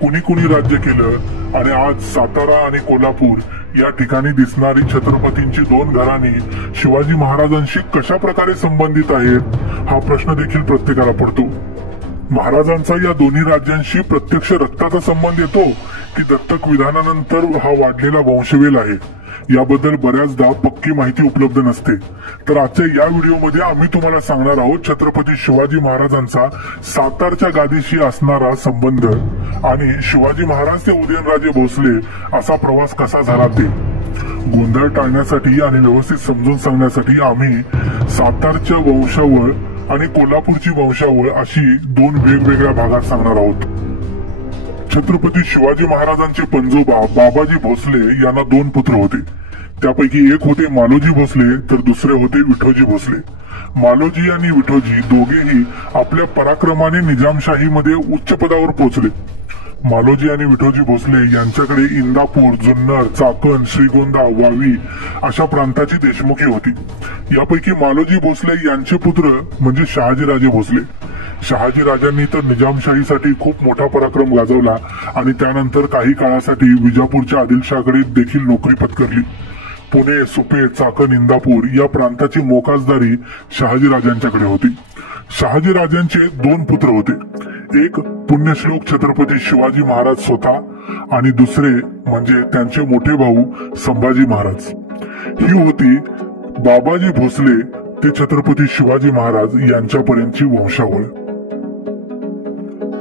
कुणी कुणी राज्य केलं आणि आज सातारा आणि कोल्हापूर या ठिकाणी दिसणारी छत्रपतींची दोन घराणी शिवाजी महाराजांशी कशा प्रकारे संबंधित आहेत हा प्रश्न देखील प्रत्येकाला पडतो। महाराजांचा या दोन्ही राज्यांशी प्रत्यक्ष रक्ताचा संबंध येतो की दत्तक विधानानंतर हा वाढलेला वंशवेल आहे, याबद्दल बऱ्याचदा पक्की माहिती उपलब्ध नसते। तर आजच्या या व्हिडिओमध्ये आम्ही तुम्हाला सांगणार आहोत छत्रपती शिवाजी महाराजांचा सातारच्या गादीशी असणारा संबंध आणि शिवाजी महाराज ते उदयनराजे भोसले असा प्रवास कसा झाला ते। गोंधळ टाळण्यासाठी आणि व्यवस्थित समजून सांगण्यासाठी आम्ही सातारच्या वंशावळ आणि कोल्हापूरची वंशावळ अशी दोन वेगवेगळ्या भागात सांगणार आहोत। छत्रपती शिवाजी महाराजांचे पणजोबा बाबाजी भोसले यांना दोन पुत्र होते। त्यापैकी एक होते मालोजी भोसले तर दुसरे होते विठोजी भोसले। मालोजी आणि विठोजी दोघेही आपल्या पराक्रमाने निजामशाहीमध्ये उच्च पदावर पोहोचले। मालोजी आणि विठोजी भोसले यांच्याकडे इंदापूर, जुन्नर, चाकण, श्रीगोंदा, वावी अशा प्रांताची देशमुखी होती। यापैकी मालोजी भोसले यांचे पुत्र म्हणजे शहाजीराजे भोसले। शहाजी राजांनी तर निजामशाहीसाठी खूप मोठा पराक्रम गाजवला आणि त्यानंतर काही काळासाठी विजापूरच्या आदिलशाहकडे देखील नोकरी पत्करली। पुणे, सुपे, चाकण, इंदापूर या प्रांताची मोकाजदारी शहाजी राजांच्याकडे होती। शहाजी राजांचे दोन पुत्र होते, एक पुण्यश्लोक छत्रपती शिवाजी महाराज स्वतः आणि दुसरे म्हणजे त्यांचे मोठे भाऊ संभाजी महाराज। ही होती बाबाजी भोसले ते छत्रपती शिवाजी महाराज यांच्यापर्यंतची वंशावळ।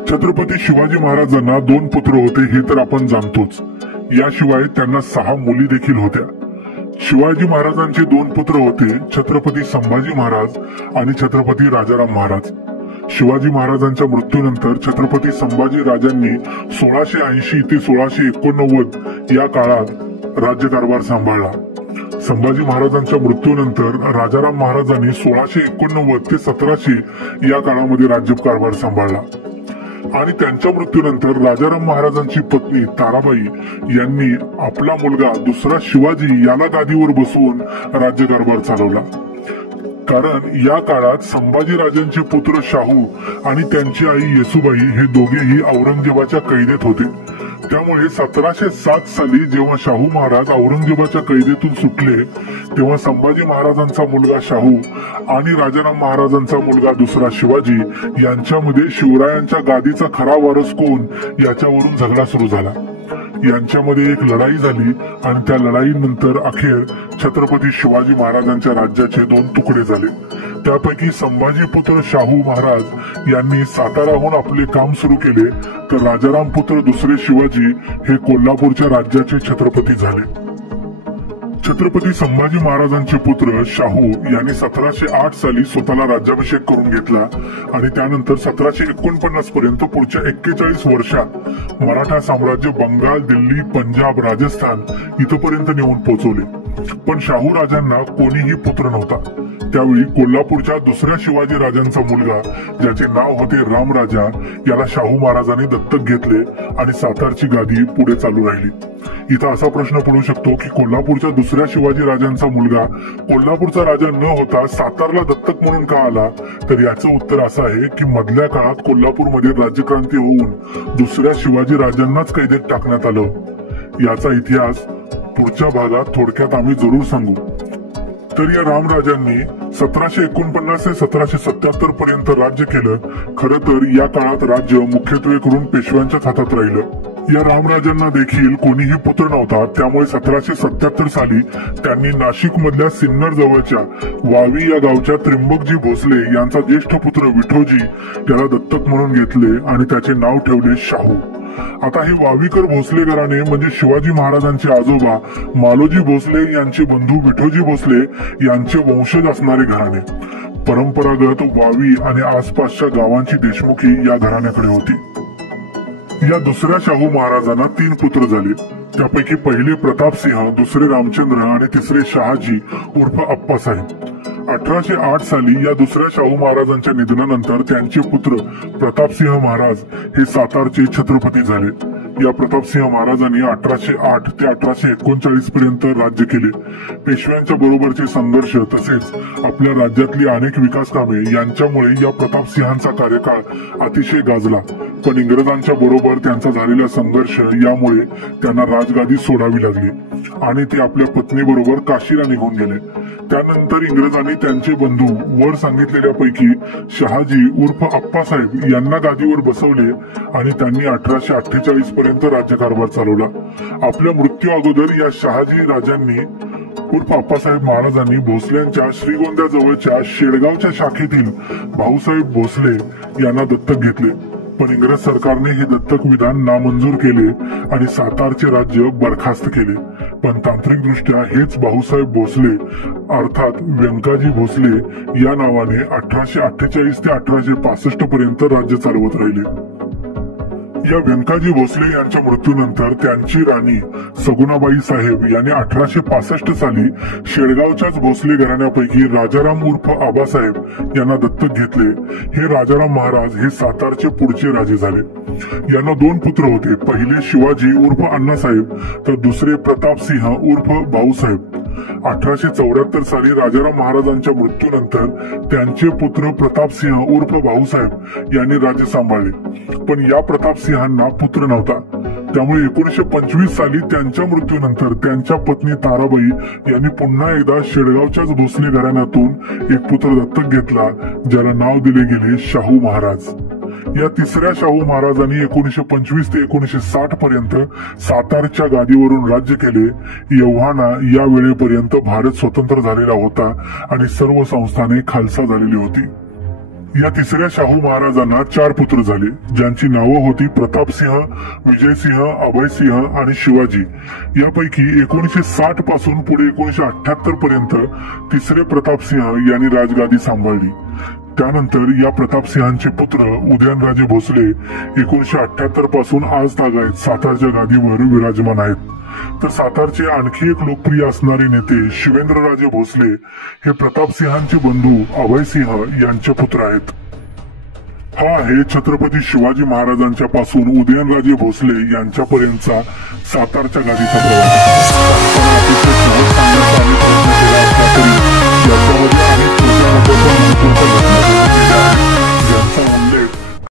छत्रपती शिवाजी महाराजांना दोन पुत्र होते हे तर आपण जाणतोच, याशिवाय त्यांना 6 मुली देखील होत्या। शिवाजी महाराजांचे दोन पुत्र होते छत्रपती संभाजी महाराज आणि छत्रपती राजाराम महाराज। शिवाजी महाराजांच्या मृत्यूनंतर छत्रपती संभाजी राजांनी 1680 ते 1689 या काळात राज्यकारभार सांभाळला। संभाजी महाराजांच्या मृत्यूनंतर राजाराम महाराजांनी 1689 ते 1700 या काळामध्ये राज्यकारभार सांभाळला आणि त्यांच्या मृत्यूनंतर राजाराम महाराजांची पत्नी ताराबाई यांनी आपला मुलगा दुसरा शिवाजी याला गादीवर बसवून राज्यकारभार चालवला। कारण या काळात संभाजी राजांचे पुत्र शाहू आणि त्यांची आई येसुबाई हे दोघेही औरंगजेबाच्या कैदेत होते। त्यामुळे 1707 साली जेव्हा शाहू महाराज औरंगजेबाच्या कैदेतून सुटले तेव्हा संभाजी महाराजांचा मुलगा शाहू आणि राजाराम महाराजांचा मुलगा दुसरा शिवाजी यांच्यामध्ये शिवरायांच्या गादीचा खरा वारस कोण याच्यावरून झगडा सुरू झाला। यांच्यामध्ये एक लढाई झाली आणि त्या लढाईनंतर अखेर छत्रपती शिवाजी महाराजांच्या राज्याचे दोन तुकडे झाले। त्यापैकी संभाजी पुत्र शाहू महाराज यांनी साताराहून आपले काम सुरू केले तर राजाराम पुत्र दुसरे शिवाजी हे कोल्हापूरच्या राज्याचे छत्रपती झाले। छत्रपती संभाजी महाराजांचे पुत्र शाहू यांनी 1708 साली स्वतःला राज्याभिषेक करून घेतला आणि त्यानंतर 1749 पर्यंत पुढच्या 41 वर्षात मराठा साम्राज्य बंगाल, दिल्ली, पंजाब, राजस्थान इथपर्यंत नेऊन पोहोचवले। पण शाहू राजांना कोणीही पुत्र नव्हता। त्यावेळी कोल्हापूरच्या दुसऱ्या शिवाजी राजांचा मुलगा ज्याचे नाव होते रामराजा याला शाहू महाराजांनी दत्तक घेतले आणि सातारची गादी पुढे चालू राहिली। इथं असा प्रश्न पडू शकतो की कोल्हापूरच्या दुसऱ्या शिवाजी राजांचा मुलगा कोल्हापूरचा राजा न होता सातारला दत्तक म्हणून का आला, तर याचं उत्तर असं आहे की मधल्या काळात कोल्हापूरमध्ये राज्यक्रांती होऊन दुसऱ्या शिवाजी राजांनाच कैदेत टाकण्यात आलं। याचा इतिहास पुढच्या भागात थोडक्यात आम्ही जरूर सांगू। तर या रामराजांनी 1749 ते 1777 पर्यंत राज्य केलं। खरं तर या काळात राज्य मुख्यत्वे करून पेशव्यांच्याच हातात राहिलं। या रामराजांना देखील कोणीही पुत्र नव्हता, त्यामुळे 1777 साली त्यांनी नाशिक मधल्या सिन्नर जवळच्या वावी या गावच्या त्र्यंबकजी भोसले यांचा ज्येष्ठ पुत्र विठोजी याला दत्तक म्हणून घेतले आणि त्याचे नाव ठेवले शाहू। आता हे वावीकर भोसले घराणे म्हणजे शिवाजी महाराजांचे आजोबा मालोजी भोसले यांचे बंधू विठोजी भोसले यांचे वंशज असणारे घराणे। परंपरागत वावी आणि आसपासच्या गावांची देशमुखी या घराण्याकडे होती। या दुसऱ्या शाहू महाराजांना 3 पुत्र झाले। त्यापैकी पहिले प्रतापसिंह, दुसरे रामचंद्र आणि तिसरे शहाजी उर्फ अप्पासाहेब। 1808 साली या दुसऱ्या शाहू महाराजांच्या निधनानंतर त्यांचे पुत्र प्रतापसिंह महाराज हे सातारचे छत्रपती झाले। या प्रतापसिंह महाराजांनी 1808 ते 1839 पर्यंत राज्य केले. पेशव्यांच्या बरोबरचे संघर्ष तसेच आपल्या राज्यातली अनेक विकास कामे यांच्यामुळे या प्रतापसिंहांचा कार्यकाळ अतिशय गाजला. पण इंग्रजांच्या बरोबर त्यांचा झालेला संघर्ष यामुळे त्यांना राजगादी सोडावी लागली आणि ते आपल्या पत्नीबरोबर काशीला निघून गेले. त्यानंतर इंग्रजांनी त्यांचे बंधू वर सांगितलेल्यापैकी शहाजी उर्फ अप्पासाहेब यांना गादीवर बसवले आणि त्यांनी 1848 पर्यंत राज्यकारभार चालवला. आपल्या मृत्यू अगोदर या शहाजी राजांनी उर्फ अप्पासाहेब महाराजांनी भोसल्यांच्या श्रीगोंद्या जवळच्या शेडगावच्या शाखेतील भाऊसाहेब भोसले यांना दत्तक घेतले. पण इंग्रज सरकारने हे दत्तक विधान नामंजूर केले आणि सातारचे राज्य बरखास्त केले. पण तांत्रिकदृष्ट्या हेच भाऊसाहेब भोसले अर्थात व्यंकाजी भोसले या नावाने 1848 ते 1865 पर्यंत राज्य चालवत राहिले. या व्यंकाजी भोसले यांच्या मृत्यूनंतर त्यांची राणी सगुणाबाई साहेब यांनी 1865 साली शेडगावच्याच भोसले घराण्यापैकी राजाराम उर्फ आबासाहेब यांना दत्तक घेतले. हे राजाराम महाराज हे सातारचे पुढचे राजे झाले. यांना 2 पुत्र होते. पहिले शिवाजी उर्फ अण्णासाहेब तर दुसरे प्रतापसिंह उर्फ भाऊसाहेब. 1874 साली राजाराम महाराजांच्या मृत्यूनंतर त्यांचे पुत्र प्रतापसिंह उर्फ भाऊसाहेब यांनी राज्य सांभाळले. पण या प्रतापसिंहांना पुत्र नव्हता. त्यामुळे 1925 साली त्यांच्या मृत्यूनंतर त्यांच्या पत्नी ताराबाई यांनी पुन्हा एकदा शेडगावच्याच भोसले घराण्यातून एक पुत्र दत्तक घेतला, ज्याला नाव दिले गेले शाहू महाराज. या तिसऱ्या शाहू महाराजांनी 1925 ते 1960 पर्यंत सातारच्या गादीवरून राज्य केले. एव्हाना या वेळेपर्यंत भारत स्वतंत्र झालेला होता आणि सर्व संस्थाने खालसा झालेली होती. या तिसऱ्या शाहू महाराजांना 4 पुत्र झाले, ज्यांची नावं होती प्रतापसिंह, विजयसिंह, अभयसिंह आणि शिवाजी. यापैकी 1960 पासून पुढे 1978 पर्यंत तिसरे प्रतापसिंह यांनी राजगादी सांभाळली. त्यानंतर या प्रतापसिंहांचे पुत्र उदयनराजे भोसले 1978 पासून आज तागायत सातारच्या गादीवर विराजमान आहेत. तर सातारचे आणखी एक लोकप्रिय असणारे नेते शिवेंद्रराजे भोसले हे प्रतापसिंहांचे बंधू अभयसिंह यांचे पुत्र आहेत. हा आहे छत्रपती शिवाजी महाराजांच्या पासून उदयनराजे भोसले यांच्यापर्यंतचा सातारच्या गादीचा प्रवास.